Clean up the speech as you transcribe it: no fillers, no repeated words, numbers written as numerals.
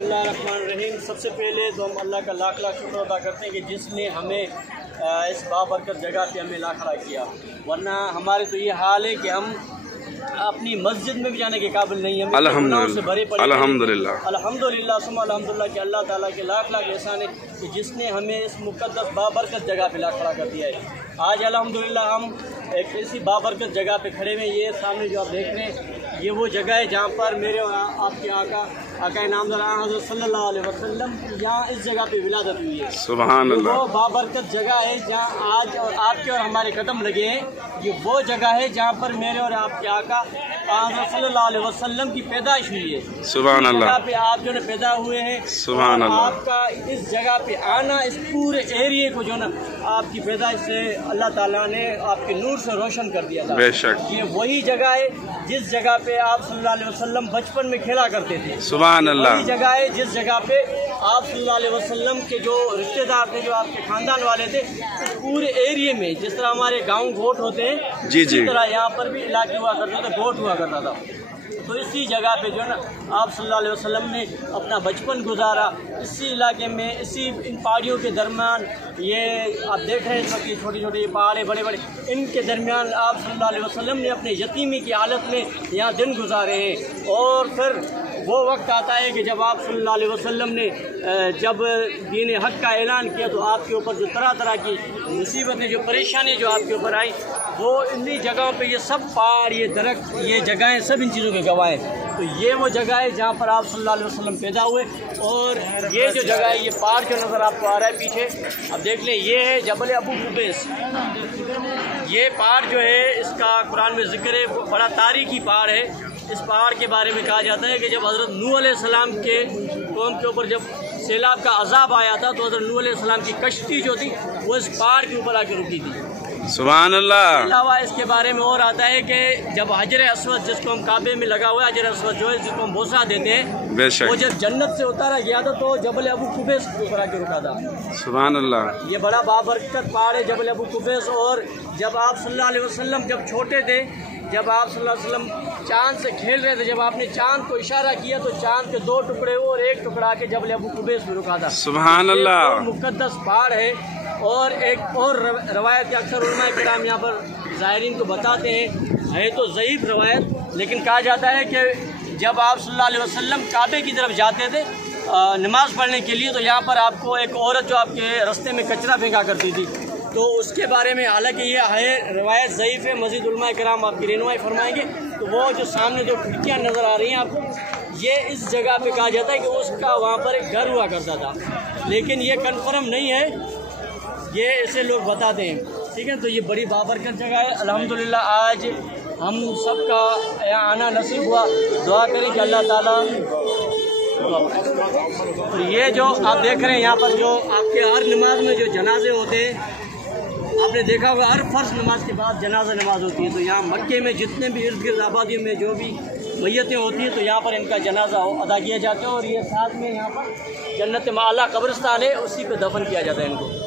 रहीम। सबसे पहले तो हम अल्लाह का लाख लाख शुक्र अदा करते हैं कि जिसने हमें इस बाबरकत जगह पे हमें ला खड़ा किया, वरना हमारे तो ये हाल है कि हम अपनी मस्जिद में भी जाने के काबिल नहीं है। अल्हम्दुलिल्लाह सुम्मा अल्हम्दुलिल्लाह कि अल्लाह ताला के लाख लाख एहसान है कि जिसने हमें इस मुक़द्दस बाबरकत जगह पे ला खड़ा कर दिया है। आज अल्हम्दुलिल्लाह हम एक ऐसी बाबरकत जगह पे खड़े हैं। ये सामने जो आप देख रहे हैं ये वो जगह है जहाँ पर मेरे और आपके आका नामदार हज़रत सल्लल्लाहु अलैहि वसल्लम यहाँ इस जगह पे विलादत हुई है। सुभान अल्लाह। वो बाबरकत जगह है जहाँ आज और आपके और हमारे कदम लगे हैं। ये वो जगह है जहाँ पर मेरे और आपके आका हज़रत सल्लल्लाहु अलैहि वसल्लम की पैदाइश हुई है। सुभान अल्लाह। जगह पे आप जो है पैदा हुए हैं। सुभान अल्लाह। आपका इस जगह पे आना इस पूरे एरिए को जो ना आपकी पैदाइश से अल्लाह ताला ने आपके नूर से रोशन कर दिया था। बेशक ये वही जगह है जिस जगह पे आप सल्लल्लाहु अलैहि वसल्लम बचपन में खेला करते थे। सुभान अल्लाह। वही जगह है जिस जगह पे आप सल्लल्लाहु अलैहि वसल्लम के जो रिश्तेदार थे, जो आपके खानदान वाले थे, इस पूरे एरिए में जिस तरह हमारे गाँव गोट होते हैं इसी तरह यहाँ पर भी इलाके हुआ करते थे, गोट हुआ करता था। तो इसी जगह पे जो है ना आप सल्लल्लाहु अलैहि वसल्लम ने अपना बचपन गुजारा। इसी इलाके में इसी इन पहाड़ियों के दरमियान ये आप देख रहे हैं छोटी छोटी पहाड़े बड़े बड़े, इनके दरमियान आप सल्लल्लाहु अलैहि वसल्लम ने अपने यतीमी की हालत में यहाँ दिन गुजारे हैं। और फिर वो वक्त आता है कि जब आप सल्लल्लाहु अलैहि वसल्लम ने जब दीन हक़ का ऐलान किया तो आपके ऊपर जो तरह तरह की मुसीबतें, जो परेशानी जो आपके ऊपर आई, वो इन्हीं जगहों पे ये सब पहाड़, ये दरख्त, ये जगहें सब इन चीज़ों के गवाह हैं। तो ये वो जगह है जहाँ पर आप सल्लल्लाहु अलैहि वसल्लम पैदा हुए। और ये जो जगह है, ये पहाड़ जो नज़र आपको आ रहा है पीछे, अब देख लें, ये है जबल अबू कुबैस। ये पहाड़ जो है इसका कुरान में जिक्र है, बड़ा तारीखी पहाड़ है। इस पहाड़ के बारे में कहा जाता है कि जब हज़रत नूह अलैहिस्सलाम के कौम के ऊपर जब सैलाब का अजाब आया था तो हज़रत नूह अलैहिस्सलाम की कश्ती जो थी वो इस पहाड़ के ऊपर आके रुकी थी। सुभान अल्लाह। अलावा इसके बारे में और आता है कि जब हजर अस्वद, जिसको हम काबे में लगा हुआ है, हजर अस्वद जो है जिसको हम बोसा देते हैं, वो जब जन्नत से उतारा गया था तो जबल अबू कुबैस के ऊपर आके रुका था। सुभान अल्लाह। ये बड़ा बाबरकत पहाड़ है जबल अबू कुबैस। और जब आप सल्लल्लाहु अलैहि वसल्लम जब छोटे थे, जब आप सल्लल्लाहु अलैहि वसल्लम चाँद से खेल रहे थे, जब आपने चाँद को इशारा किया तो चाँद के 2 टुकड़े और 1 टुकड़ा के जबल अबू कुबैस में रुका था। सुभान अल्लाह। मुक़द्दस पहाड़ है। और एक और रवायत अक्सर उलमा किराम यहाँ पर ज़ाहिरीन को बताते हैं, है तो ज़ईफ़ रवायत, लेकिन कहा जाता है कि जब आप सल्लल्लाहु अलैहि वसल्लम काबे की तरफ जाते थे नमाज़ पढ़ने के लिए, तो यहाँ पर आपको एक औरत जो आपके रास्ते में कचरा फेंका करती थी। तो उसके बारे में हालांकि ये है रवायत ज़ईफ़ है, मज़ीद उलमा किराम आपकी रहनुमाई फरमाएंगे। तो वो जो सामने जो खिड़कियाँ नज़र आ रही हैं आपको, ये इस जगह पे कहा जाता है कि उसका वहाँ पर एक घर हुआ करता था, लेकिन ये कन्फर्म नहीं है, ये ऐसे लोग बताते हैं। ठीक है, तो ये बड़ी बाबरकत जगह है। अल्हम्दुलिल्लाह आज हम सब का यहाँ आना नसीब हुआ। दुआ करें कि अल्लाह ताला। तो ये जो आप देख रहे हैं यहाँ पर जो आपके हर नमाज में जो जनाजे होते हैं, आपने देखा होगा हर फर्ज नमाज के बाद जनाजा नमाज होती है। तो यहाँ मक्के में जितने भी इर्द गिर्द आबादियों में जो भी मैयतें होती हैं तो यहाँ पर इनका जनाजा अदा किया जाता है। और ये साथ में यहाँ पर जन्नत माला कब्रिस्तान है, उसी पे दफन किया जाता है इनको।